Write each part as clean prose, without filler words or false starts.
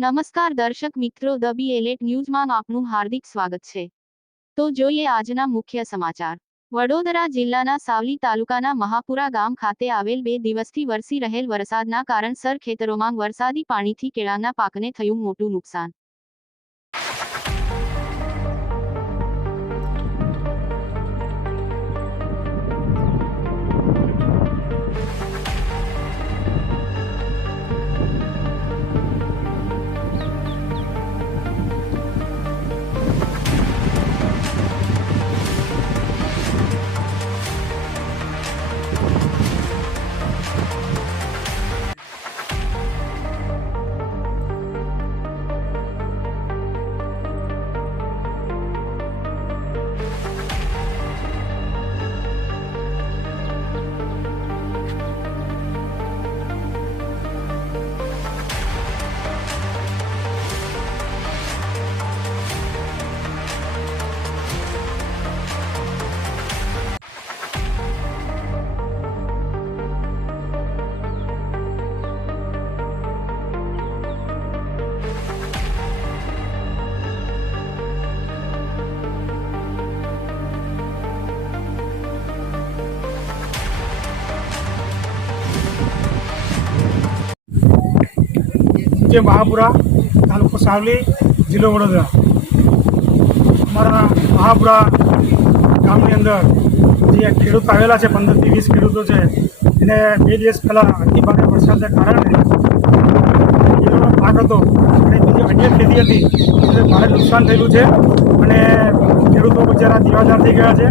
નમસ્કાર દર્શક મિત્રો, ધ બી એલેટ ન્યૂઝમાં આપનું હાર્દિક સ્વાગત છે। તો જોઈએ આજના મુખ્ય સમાચાર। વડોદરા જિલ્લાના સાવલી તાલુકાના મહાપુરા ગામ ખાતે આવેલ 2 દિવસથી વરસી રહેલ વરસાદના કારણસર ખેતરોમાં વરસાદી પાણીથી કેળાના પાકને થયું મોટું નુકસાન। જે મહાપુરા તાલુકો સાવલી જિલ્લો વડોદરા અમારા મહાપુરા ગામની અંદર જે ખેડૂત આવેલા છે 15 થી 20 ખેડૂતો છે એને 2 દિવસ પહેલાં અતિ ભારે વરસાદના કારણે કેળાનો પાક હતો અને બીજી અન્ય ખેતી હતી એટલે ભારે નુકસાન થયેલું છે અને ખેડૂતો બિચારા દીવાદાર થઈ ગયા છે।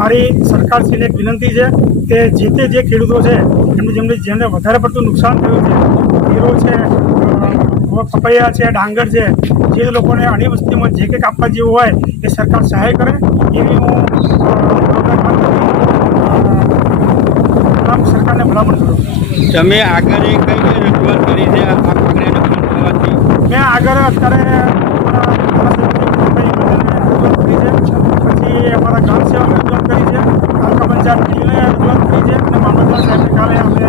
મારી સરકારશ્રીને એક વિનંતી છે કે જે ખેડૂતો છે જેમને વધારે પડતું નુકસાન થયું છે, કેળો છે, પપૈયા છે, ડાંગર છે, જે લોકોને આની વસ્તીમાં જે કંઈક આપવા જેવું હોય એ સરકાર સહાય કરે એવી હું સરકારને ભલામણ કરું છું। તમે આગળ કઈ રજૂઆત કરી છે આ પાકને નુકસાન થવાથી? મેં આગળ અત્યારે રજૂઆત કરી છે, પછી અમારા ગ્રામ સેવકને રજૂઆત કરી છે, તાલુકા પંચાયતને રજૂઆત કરી છે અને મામલતદાર સાહેબને કાલે અમે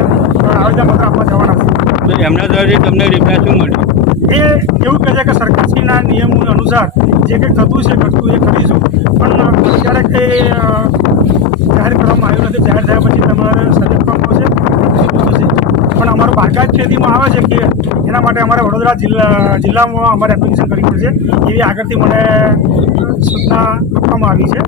આવેદનપત્ર આપવા જવાના છે। તો એમના દ્વારા તમને રિપ્લાય શું મળ્યું? એ એવું કહે છે કે સરકારશ્રીના નિયમો અનુસાર જે કંઈ થતું છે ઘટતું એ કરીશું, પણ અત્યારે કંઈ જાહેર કરવામાં આવ્યું નથી। જાહેર થયા પછી તમારે સજગ કરવામાં આવશે, પણ અમારું બાગાયત ખેતીમાં આવે છે કે એના માટે અમારે વડોદરા જિલ્લામાં અમારે એપ્લિકેશન કરવી પડશે એવી આગળથી મને સૂચના આપવામાં આવી છે।